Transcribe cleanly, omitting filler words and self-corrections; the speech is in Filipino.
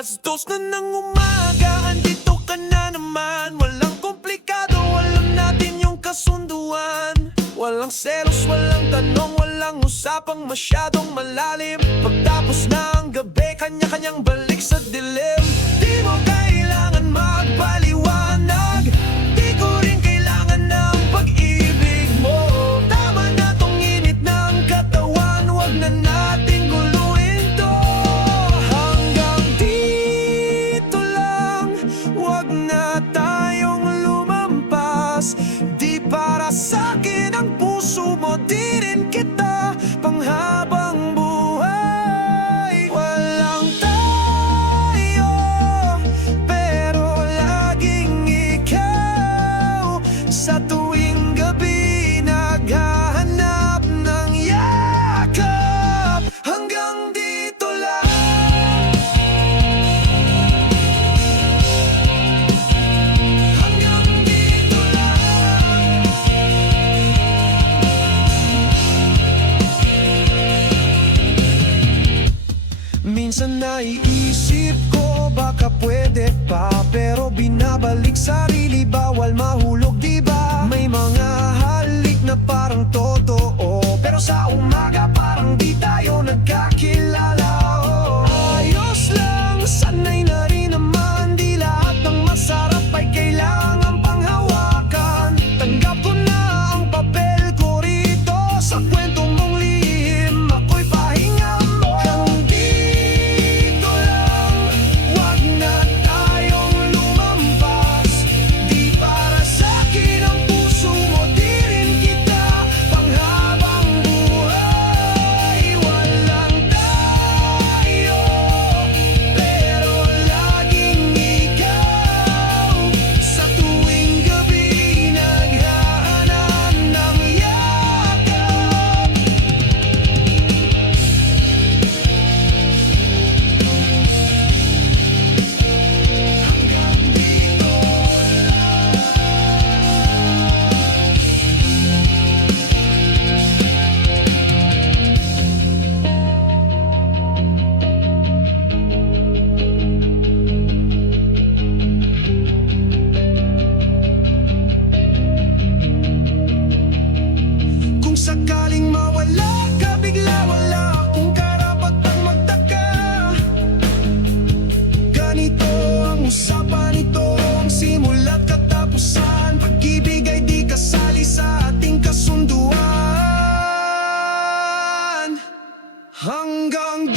2 na ng umaga, andito ka na naman. Walang komplikado, alam natin yung kasunduan. Walang selos, walang tanong, walang usapang masyadong malalim. Pagtapos na ang gabi, kanya-kanyang balik sa dilim. Di mo kailangan magpaliwanag, di ko rin kailangan ng pag-ibig mo. Tama na tong init ng katawan, wag na nating guluhin to. Hanggang dito lang, wag na tayong lumampas. Di para sa'kin ang puso mo, di rin kita panghabang buhay. Walang tayo, pero laging ikaw. Sa tuwing gabi, naghahanap ng yakap. Hanggang dito lang. Hanggang dito lang. Minsan naiisip ko baka pwede pa, pero binabalik sarili, bawal mahulog, diba? May mga halik na parang totoo, pero sa umaga parang di tayo nagkakilala. Oh, ayos lang, sanay na rin naman. Di lahat ng masarap ay kailangan panghawakan. Tanggap ko na ang papel ko rito sa kwento mong lihim. Ako'y pahinga mo. Hanggang dito lang, wag na tayong lumampas. Di para sa'kin ang puso mo, di rin kita panghabang buhay. Walang tayo, pero laging ikaw. Sa tuwing gabi, naghahanap ng yakap. Hanggang dito kung sakaling mawala ka bigla, wala akong karapatang magtaka. Ganito ang usapan, ito ang simula't katapusan. Pag-ibig ay di kasali sa ating kasunduan. Hanggang